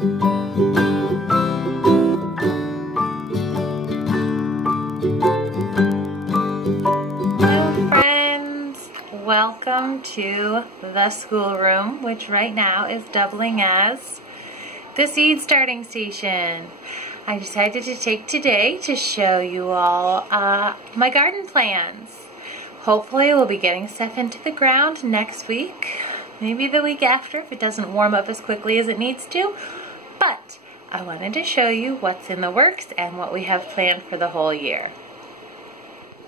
Welcome to the schoolroom, which right now is doubling as the seed starting station. I decided to take today to show you all my garden plans. Hopefully we'll be getting stuff into the ground next week, maybe the week after if it doesn't warm up as quickly as it needs to. But I wanted to show you what's in the works and what we have planned for the whole year.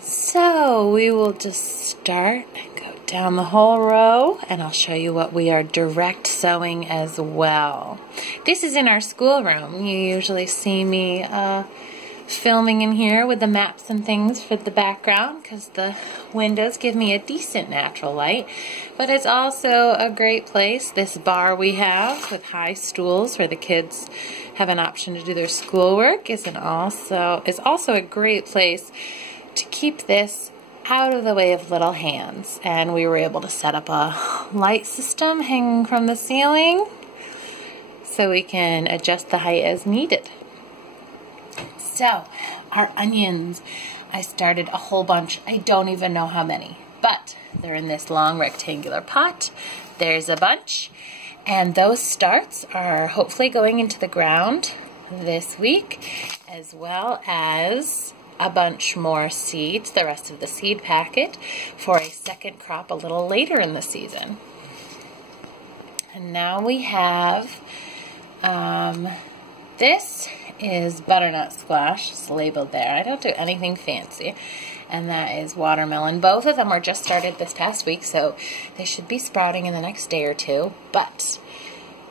So we will just start and go down the whole row, and I'll show you what we are direct sowing as well. This is in our schoolroom. You usually see me filming in here with the maps and things for the background because the windows give me a decent natural light, but it's also a great place. This bar we have with high stools where the kids have an option to do their schoolwork is also a great place to keep this out of the way of little hands. And we were able to set up a light system hanging from the ceiling so we can adjust the height as needed. So, our onions, I started a whole bunch. I don't even know how many, but they're in this long rectangular pot. There's a bunch, and those starts are hopefully going into the ground this week, as well as a bunch more seeds, the rest of the seed packet, for a second crop a little later in the season. And now we have, this is butternut squash, it's labeled there. I don't do anything fancy. And that is watermelon. Both of them were just started this past week, so they should be sprouting in the next day or two. But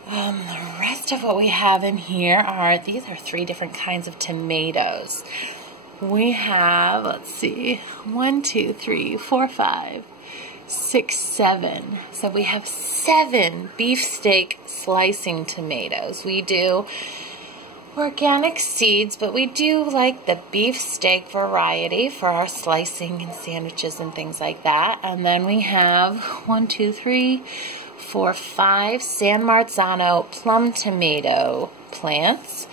the rest of what we have in here are, these are 3 different kinds of tomatoes. We have, let's see, 1, 2, 3, 4, 5, 6, 7. So we have 7 beefsteak slicing tomatoes. We do organic seeds, but we do like the beefsteak variety for our slicing and sandwiches and things like that. And then we have 1, 2, 3, 4, 5 San Marzano plum tomato plants,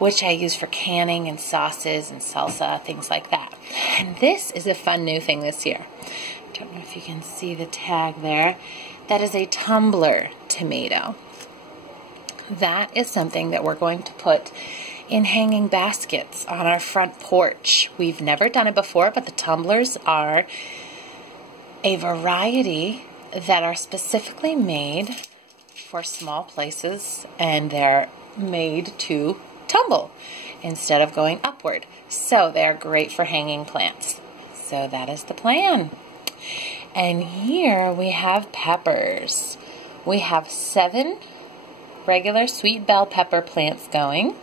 which I use for canning and sauces and salsa, things like that. And this is a fun new thing this year. I don't know if you can see the tag there. That is a tumbler tomato. That is something that we're going to put in hanging baskets on our front porch. We've never done it before, but the tumblers are a variety that are specifically made for small places, and they're made to tumble instead of going upward. So they're great for hanging plants. So that is the plan. And here we have peppers. We have 7 regular sweet bell pepper plants going,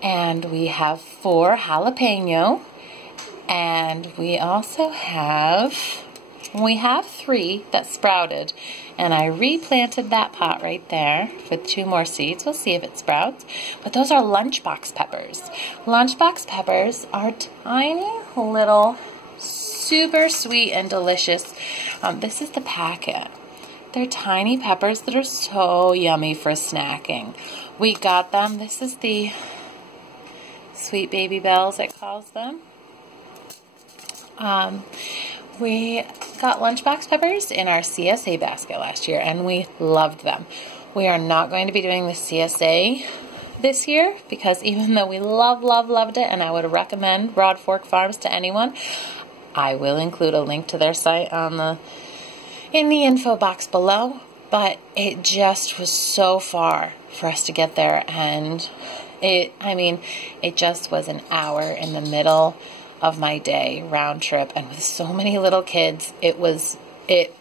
and we have 4 jalapeno, and we also have 3 that sprouted, and I replanted that pot right there with 2 more seeds. We'll see if it sprouts. But those are lunchbox peppers. Lunchbox peppers are tiny little, super sweet and delicious. This is the packet. They're tiny peppers that are so yummy for snacking. We got them. This is the Sweet Baby Bells, it calls them. We got lunchbox peppers in our CSA basket last year, and we loved them. We are not going to be doing the CSA this year because even though we loved it, and I would recommend Broad Fork Farms to anyone, I will include a link to their site in the info box below. But it just was so far for us to get there, and it just was an hour in the middle of my day round trip, and with so many little kids, it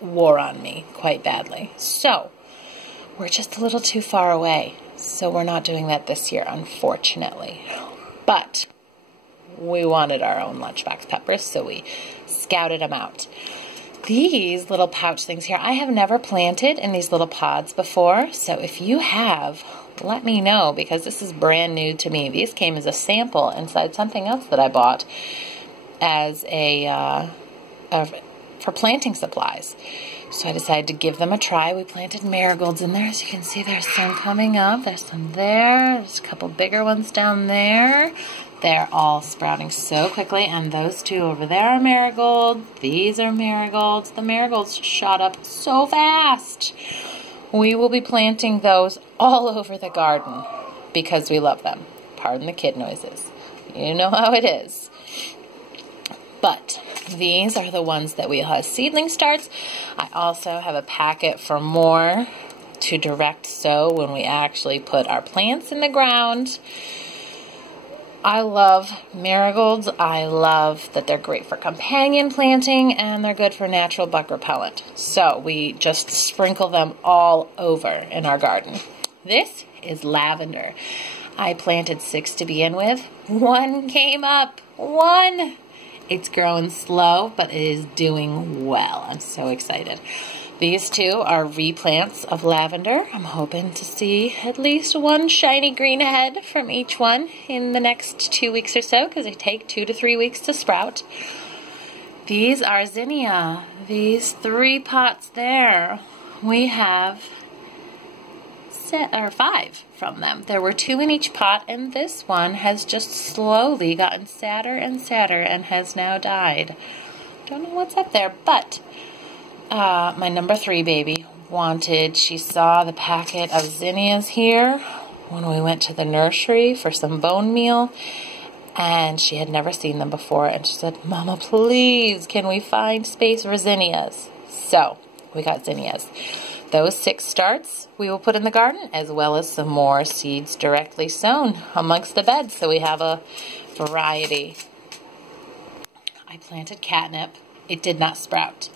wore on me quite badly. So we're just a little too far away, so we're not doing that this year, unfortunately. But we wanted our own lunchbox peppers, so we scouted them out. These little pouch things here, I have never planted in these little pods before, so if you have, let me know, because this is brand new to me. These came as a sample inside something else that I bought as for planting supplies. So I decided to give them a try. We planted marigolds in there. As you can see, there's some coming up. There's some there. There's a couple bigger ones down there. They're all sprouting so quickly. And those two over there are marigolds. These are marigolds. The marigolds shot up so fast. We will be planting those all over the garden because we love them. Pardon the kid noises. You know how it is. But these are the ones that we have seedling starts. I also have a packet for more to direct sow when we actually put our plants in the ground. I love marigolds. I love that they're great for companion planting and they're good for natural bug repellent. So we just sprinkle them all over in our garden. This is lavender. I planted 6 to begin with. 1 came up. 1! It's growing slow, but it is doing well. I'm so excited. These 2 are replants of lavender. I'm hoping to see at least 1 shiny green head from each one in the next 2 weeks or so, because they take 2 to 3 weeks to sprout. These are zinnia. These 3 pots there, we have 5 from them. There were 2 in each pot, and this one has just slowly gotten sadder and sadder and has now died. Don't know what's up there, but my number 3 baby she saw the packet of zinnias here when we went to the nursery for some bone meal, and she had never seen them before, and she said, "Mama, please, can we find space for zinnias?" So we got zinnias. Those 6 starts we will put in the garden, as well as some more seeds directly sown amongst the beds, so we have a variety. I planted catnip. It did not sprout.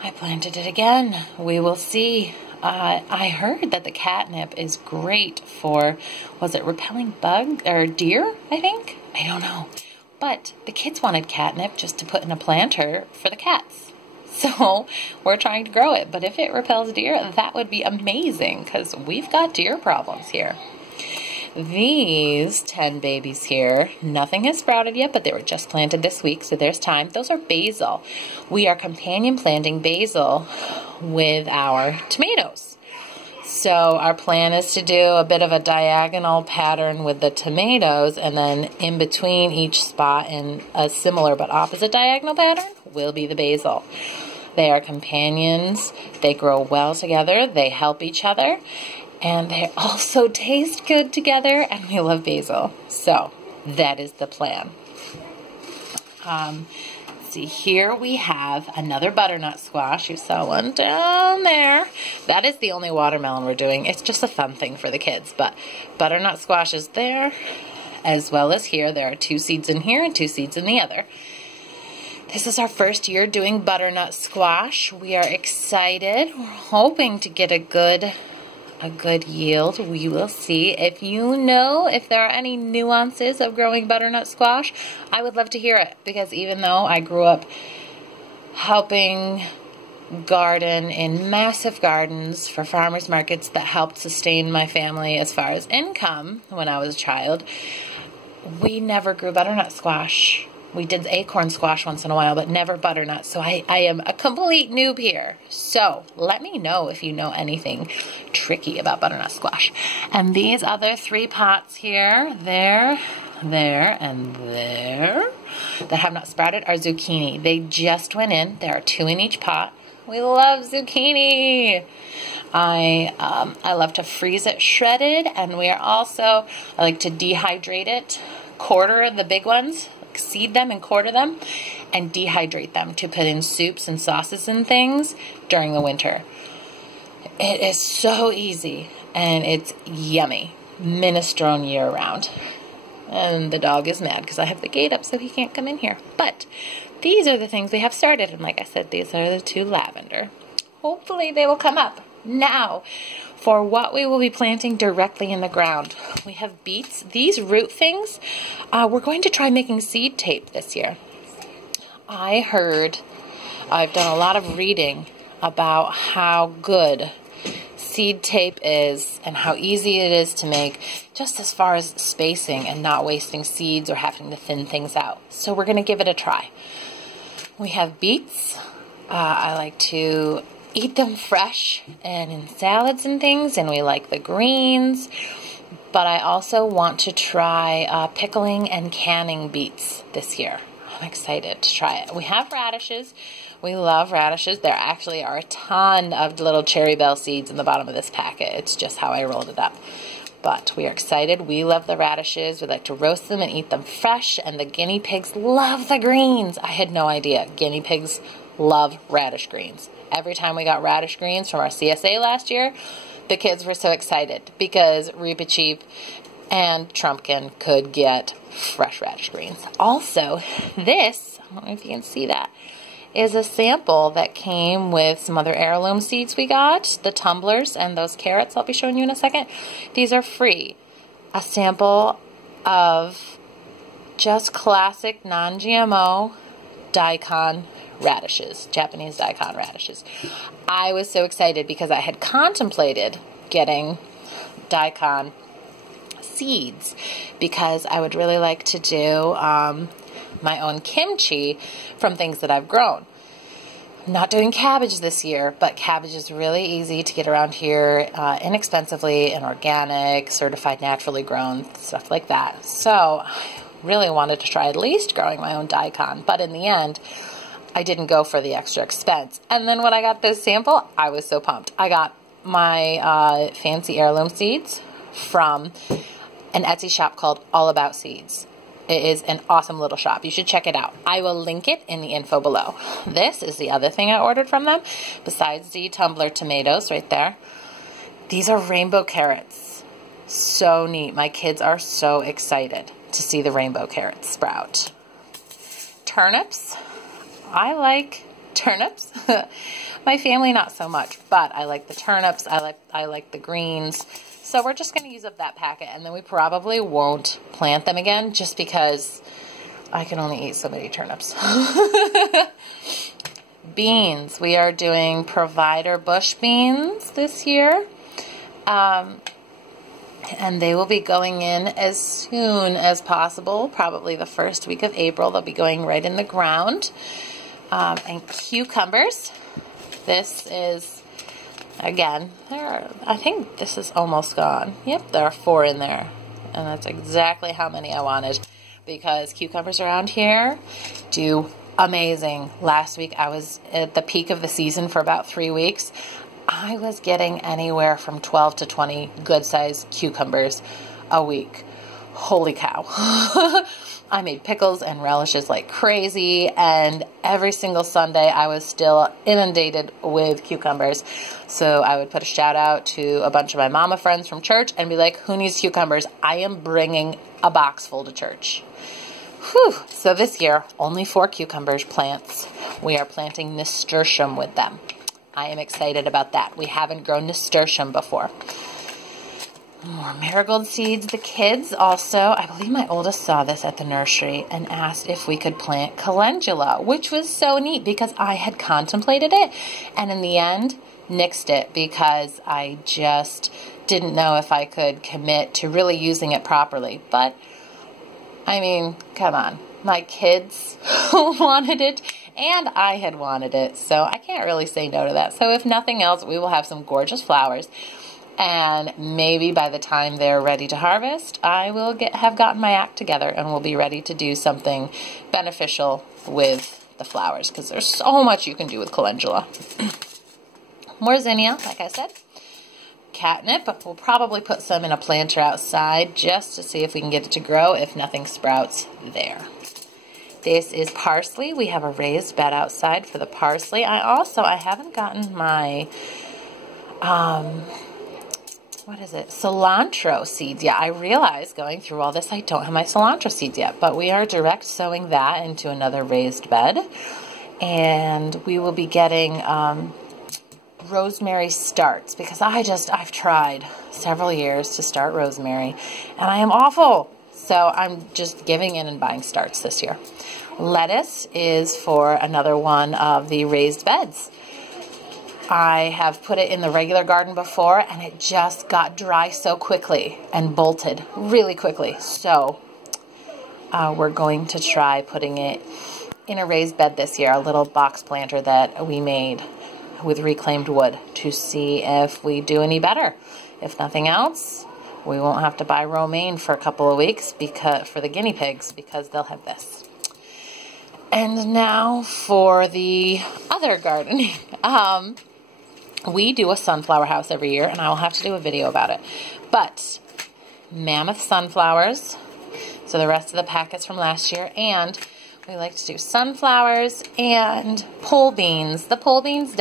I planted it again. We will see. I heard that the catnip is great for, was it repelling bug or deer, I think? I don't know. But the kids wanted catnip just to put in a planter for the cats. So we're trying to grow it, but if it repels deer, that would be amazing because we've got deer problems here. These 10 babies here, nothing has sprouted yet, but they were just planted this week, so there's time. Those are basil. We are companion planting basil with our tomatoes. So our plan is to do a bit of a diagonal pattern with the tomatoes, and then in between each spot in a similar but opposite diagonal pattern will be the basil. They are companions. They grow well together. They help each other. And they also taste good together, and we love basil. So that is the plan. See, here we have another butternut squash. You saw one down there. That is the only watermelon we're doing. It's just a fun thing for the kids. But butternut squash is there, as well as here. There are 2 seeds in here and 2 seeds in the other. This is our first year doing butternut squash. We are excited. We're hoping to get a good yield. We will see. If you know if there are any nuances of growing butternut squash, I would love to hear it, because even though I grew up helping garden in massive gardens for farmers markets that helped sustain my family as far as income when I was a child, we never grew butternut squash. We did acorn squash once in a while, but never butternut. So I am a complete noob here. So let me know if you know anything tricky about butternut squash. And these other 3 pots here, there, and there, that have not sprouted are zucchini. They just went in. There are 2 in each pot. We love zucchini. I love to freeze it shredded, and I like to dehydrate it, quarter the big ones, seed them and quarter them, and dehydrate them to put in soups and sauces and things during the winter. It is so easy, and it's yummy. Minestrone year-round. And the dog is mad because I have the gate up so he can't come in here. But these are the things we have started, and like I said, these are the 2 lavender. Hopefully they will come up. Now, for what we will be planting directly in the ground, we have beets. These root things, we're going to try making seed tape this year. I've done a lot of reading about how good seed tape is and how easy it is to make, just as far as spacing and not wasting seeds or having to thin things out. So we're going to give it a try. We have beets. I like to eat them fresh and in salads and things, and we like the greens. But I also want to try pickling and canning beets this year. I'm excited to try it. We have radishes. We love radishes. There actually are a ton of little cherry bell seeds in the bottom of this packet. It's just how I rolled it up. But we are excited. We love the radishes. We like to roast them and eat them fresh. And the guinea pigs love the greens. I had no idea. Guinea pigs love radish greens. Every time we got radish greens from our CSA last year, the kids were so excited because Reepicheep and Trumpkin could get fresh radish greens. Also, this, I don't know if you can see that, is a sample that came with some other heirloom seeds we got, the tumblers and those carrots I'll be showing you in a second. These are free. A sample of just classic non-GMO daikon radishes, Japanese daikon radishes. I was so excited because I had contemplated getting daikon seeds because I would really like to do my own kimchi from things that I've grown. I'm not doing cabbage this year, but cabbage is really easy to get around here inexpensively and organic, certified naturally grown, stuff like that. So I really wanted to try at least growing my own daikon, but in the end, I didn't go for the extra expense. And then when I got this sample, I was so pumped. I got my fancy heirloom seeds from an Etsy shop called All About Seeds. It is an awesome little shop. You should check it out. I will link it in the info below. This is the other thing I ordered from them, besides the tumbler tomatoes right there. These are rainbow carrots. So neat. My kids are so excited to see the rainbow carrots sprout. Turnips. I like turnips. My family not so much, but I like the turnips. I like the greens. So we're just going to use up that packet, and then we probably won't plant them again just because I can only eat so many turnips. Beans. We are doing Provider bush beans this year. And they will be going in as soon as possible, probably the first week of April. They'll be going right in the ground. And cucumbers. This is, again, I think this is almost gone. Yep, there are 4 in there. And that's exactly how many I wanted because cucumbers around here do amazing. Last week I was at the peak of the season for about 3 weeks. I was getting anywhere from 12 to 20 good-sized cucumbers a week. Holy cow. I made pickles and relishes like crazy, and every single Sunday I was still inundated with cucumbers. So I would put a shout out to a bunch of my mama friends from church and be like, who needs cucumbers? I am bringing a box full to church. Whew. So this year, only 4 cucumbers plants. We are planting nasturtium with them. I am excited about that. We haven't grown nasturtium before. More marigold seeds. The kids also, I believe my oldest saw this at the nursery and asked if we could plant calendula, which was so neat because I had contemplated it and in the end nixed it because I just didn't know if I could commit to really using it properly. But I mean, come on. My kids wanted it and I had wanted it, so I can't really say no to that. So if nothing else, we will have some gorgeous flowers. And maybe by the time they're ready to harvest, I will have gotten my act together and we'll be ready to do something beneficial with the flowers because there's so much you can do with calendula. More zinnia, like I said. Catnip, we'll probably put some in a planter outside just to see if we can get it to grow if nothing sprouts there. This is parsley. We have a raised bed outside for the parsley. I haven't gotten my, cilantro seeds yet. I realize going through all this, I don't have my cilantro seeds yet, but we are direct sowing that into another raised bed. And we will be getting rosemary starts because I've tried several years to start rosemary and I am awful. So I'm just giving in and buying starts this year. Lettuce is for another one of the raised beds. I have put it in the regular garden before and it just got dry so quickly and bolted really quickly. So we're going to try putting it in a raised bed this year, a little box planter that we made with reclaimed wood to see if we do any better. If nothing else, we won't have to buy romaine for a couple of weeks for the guinea pigs, because they'll have this. And now for the other gardening. We do a sunflower house every year, and I will have to do a video about it. But mammoth sunflowers, so the rest of the packets from last year, and we like to do sunflowers and pole beans. The pole beans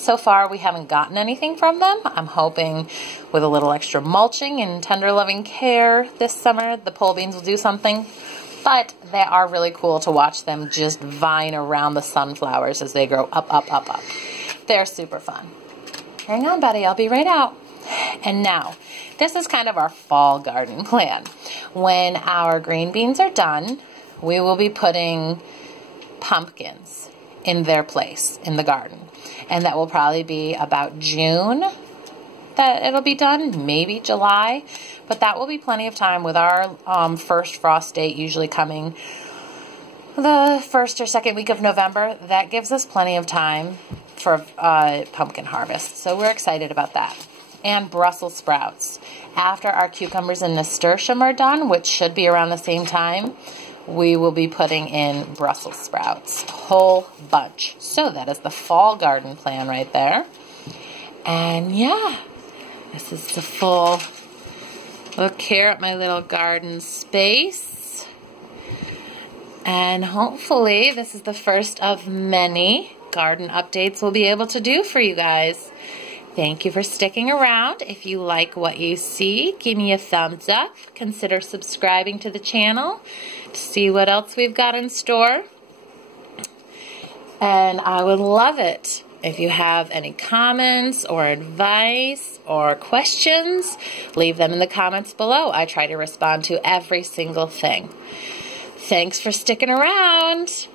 so far we haven't gotten anything from them. I'm hoping with a little extra mulching and tender loving care this summer, the pole beans will do something. But they are really cool to watch them just vine around the sunflowers as they grow up, up, up, up. They're super fun. Hang on, buddy, I'll be right out. And now, this is kind of our fall garden plan. When our green beans are done, we will be putting pumpkins in their place in the garden. And that will probably be about June that it'll be done, maybe July. But that will be plenty of time with our first frost date usually coming the first or second week of November. That gives us plenty of time for pumpkin harvest. So we're excited about that. And Brussels sprouts. After our cucumbers and nasturtium are done, which should be around the same time, we will be putting in Brussels sprouts. A whole bunch. So that is the fall garden plan right there. And yeah, this is the full look here at my little garden space. And hopefully this is the first of many garden updates we'll be able to do for you guys. Thank you for sticking around. If you like what you see, give me a thumbs up. Consider subscribing to the channel to see what else we've got in store. And I would love it if you have any comments or advice or questions, leave them in the comments below. I try to respond to every single thing. Thanks for sticking around.